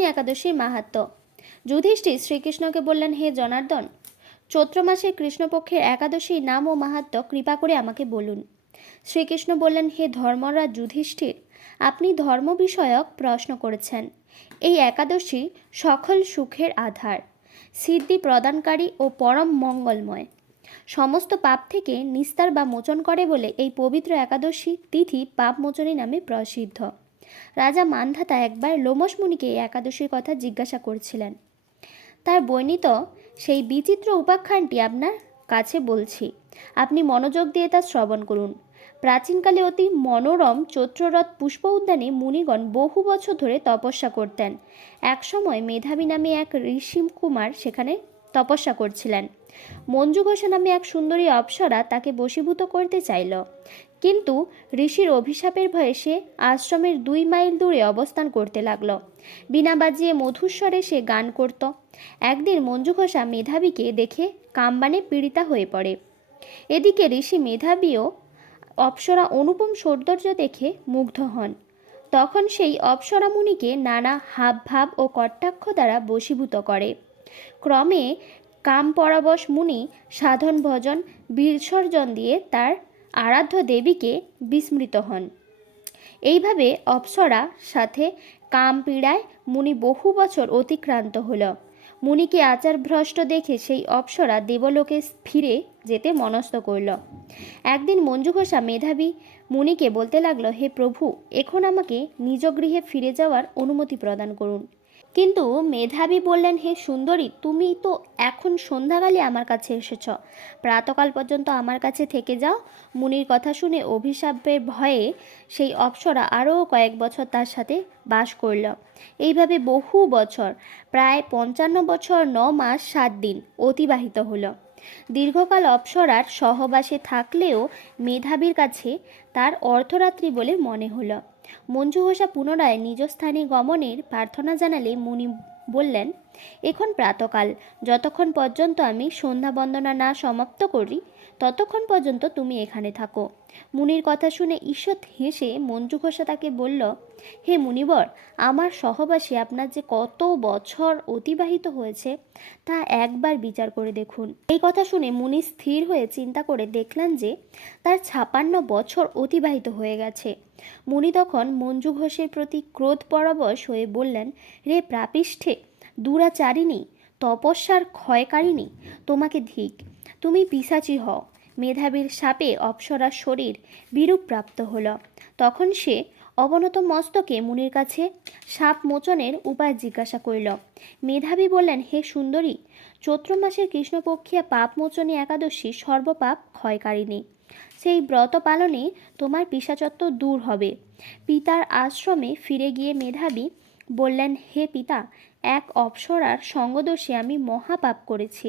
মোচনী একাদশীর মাহাত্ম্য। যুধিষ্ঠির শ্রীকৃষ্ণকে বললেন, হে জনার্দন, চৈত্র মাসের কৃষ্ণপক্ষের একাদশীর নাম ও মাহাত্ম্য কৃপা করে আমাকে বলুন। শ্রীকৃষ্ণ বললেন, হে ধর্মরাজ যুধিষ্ঠির, আপনি ধর্ম বিষয়ক প্রশ্ন করেছেন। এই একাদশী সকল সুখের আধার, সিদ্ধি প্রদানকারী ও পরম মঙ্গলময়, সমস্ত পাপ থেকে নিস্তার বা মোচন করে বলে এই পবিত্র একাদশী তিথি পাপ মোচনী নামে প্রসিদ্ধ। রাজা মান্ধাতা একবার লোমশ মুনিকে এই একাদশীর কথা জিজ্ঞাসা করেছিলেন। তার বর্ণিত সেই বিচিত্র উপাখ্যানটি আপনার কাছে বলছি, আপনি মনোযোগ দিয়ে তা শ্রবণ করুন। প্রাচীনকালে অতি মনোরম চৈত্ররথ পুষ্প উদ্যানে মুনিগণ বহু বছর ধরে তপস্যা করতেন। একসময় মেধাবী নামে এক ঋষি কুমার সেখানে তপস্যা করছিলেন। মঞ্জু ঘোষা নামে এক সুন্দরী অপ্সরা তাকে বশীভূত করতে চাইল, কিন্তু ঋষির অভিশাপের ভয়ে সে আশ্রমের 2 মাইল দূরে অবস্থান করতে লাগলো। বীণা বাজিয়ে মধুস্বরে সে গান করত। একদিন মঞ্জু ঘোষা মেধাবীকে দেখে কামবানে পীড়িতা হয়ে পড়ে। এদিকে ঋষি মেধাবীও অপ্সরা অনুপম সৌন্দর্য দেখে মুগ্ধ হন। তখন সেই অপ্সরা মুনিকে নানা হাবভাব ও কটাক্ষ দ্বারা বশীভূত করে। ক্রমে কাম পরবশ মুনি সাধন ভজন বিসর্জন দিয়ে তার আরাধ্য দেবীকে বিস্মৃত হন। এইভাবে অপ্সরা সাথে কাম পীড়ায় মুনি বহু বছর অতিক্রান্ত হল। মুনিকে আচারভ্রষ্ট দেখে সেই অপ্সরা দেবলোকে ফিরে যেতে মনস্থ করল। একদিন মঞ্জু ঘোষা মেধাবী মুনিকে বলতে লাগলো, হে প্রভু, এখন আমাকে নিজ গৃহে ফিরে যাওয়ার অনুমতি প্রদান করুন। কিন্তু মেধাবী বললেন, হে সুন্দরী, তুমি তো এখন সন্ধ্যাকালে আমার কাছে এসেছ, প্রাতকাল পর্যন্ত আমার কাছে থেকে যাও। মুনির কথা শুনে অভিশাপের ভয়ে সেই অপ্সরা আরও কয়েক বছর তার সাথে বাস করল। এইভাবে বহু বছর, প্রায় 55 বছর 9 মাস 7 দিন অতিবাহিত হলো। দীর্ঘকাল অপ্সরার সহবাসে থাকলেও মেধাবীর কাছে তার অর্ধরাত্রি বলে মনে হলো। মঞ্জু ঘোষা পুনরায় নিজ স্থানে গমনের প্রার্থনা জানালে মুনি বললেন, এখন প্রাতকাল, যতক্ষণ পর্যন্ত আমি সন্ধ্যা বন্দনা না সমাপ্ত করি ততক্ষণ পর্যন্ত তুমি এখানে থাকো। মুনির কথা শুনে ঈষৎ হেসে মঞ্জু ঘোষা তাকে বলল, হে মুনিবর, আমার সহবাসী আপনার যে কত বছর অতিবাহিত হয়েছে তা একবার বিচার করে দেখুন। এই কথা শুনে মুনি স্থির হয়ে চিন্তা করে দেখলেন যে তার 56 বছর অতিবাহিত হয়ে গেছে। মুনি তখন মঞ্জু ঘোষের প্রতি ক্রোধ পরবশ হয়ে বললেন, রে প্রাপিষ্ঠে, দুরাচারিণী, তপস্যার ক্ষয়কারিণী, তোমাকে ধিক, তুমি পিশাচী হও। মেধাবীর শাপে অপ্সরার শরীর বিরূপ প্রাপ্ত হল। তখন সে অবনত মস্তকে মুনির কাছে শাপ মোচনের উপায় জিজ্ঞাসা করিল। মেধাবী বললেন, হে সুন্দরী, চৈত্র মাসের কৃষ্ণপক্ষিয়া পাপ মোচনী একাদশী সর্বপাপ ক্ষয়কারিণী। সেই ব্রত পালনে তোমার পিশাচত্ব দূর হবে। পিতার আশ্রমে ফিরে গিয়ে মেধাবী বললেন, হে পিতা, এক অপ্সরার সঙ্গদোষে আমি মহাপাপ করেছি।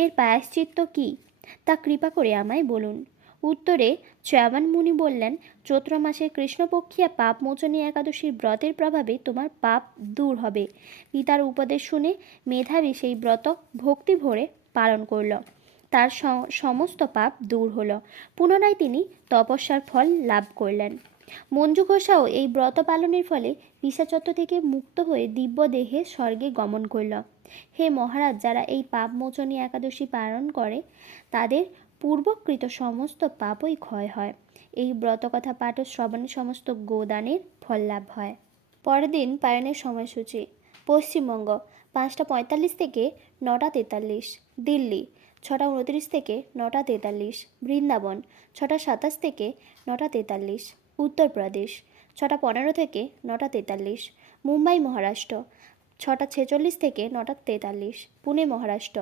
এর প্রায়শ্চিত্ত কি তা কৃপা করে আমায় বলুন। উত্তরে চ্যবন মুনি বললেন, চৈত্র মাসের কৃষ্ণপক্ষিয়া পাপ মোচনী একাদশীর ব্রতের প্রভাবে তোমার পাপ দূর হবে। পিতার উপদেশ শুনে মেধাবী সেই ব্রত ভক্তি ভরে পালন করল। তার সমস্ত পাপ দূর হলো। পুনরায় তিনি তপস্যার ফল লাভ করলেন। মঞ্জু ঘোষাও এই ব্রত পালনের ফলে পিশাচত্ব থেকে মুক্ত হয়ে দিব্য দেহে স্বর্গে গমন করল। হে মহারাজ, যারা এই পাপ মোচনী একাদশী পালন করে তাদের পূর্বকৃত সমস্ত পাপই ক্ষয় হয়। এই ব্রতকথা পাঠ ও শ্রবণে সমস্ত গোদানের ফল লাভ হয়। পরের দিন পালনের সময়সূচি। পশ্চিমবঙ্গ 5টা 45 থেকে 9টা 43, দিল্লি 6টা 29 থেকে 9টা 43, বৃন্দাবন 6টা 27 থেকে 9টা 43, উত্তরপ্রদেশ 6টা 15 থেকে 9টা 43, মুম্বাই মহারাষ্ট্র 6টা 46 থেকে 9টা 43, পুনে মহারাষ্ট্র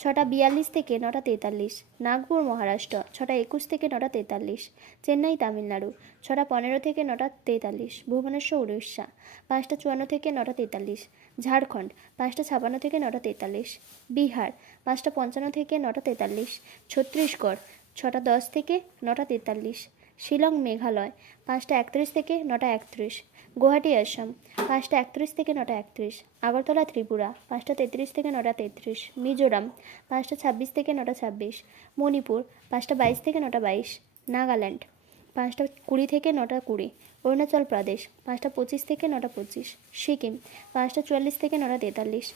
6টা 42 থেকে 9টা 43, নাগপুর মহারাষ্ট্র 6টা 21 থেকে 9টা 43, চেন্নাই তামিলনাড়ু 6টা 15 থেকে 9টা 43, ভুবনেশ্বর উড়িষ্যা 5টা 54 থেকে 9টা 43, ঝাড়খণ্ড 5টা 56 থেকে 9টা 43, বিহার 5টা 55 থেকে 9টা 43, ছত্তিশগড় 6টা 10 থেকে 9টা 43, শিলং মেঘালয় 5টা 31 থেকে 9টা 31, গুয়াহাটি আসাম 5টা 31 থেকে 9টা 31, আগরতলা ত্রিপুরা 5টা 33 থেকে 9টা 33, মিজোরাম 5টা 26 থেকে 9টা 26, মণিপুর 5টা 22 থেকে 9টা 22, নাগাল্যান্ড 5:20 থেকে 9:20, অরুণাচল প্রদেশ 5:25 থেকে 9:25, সিকিম 5:44 থেকে 9:43,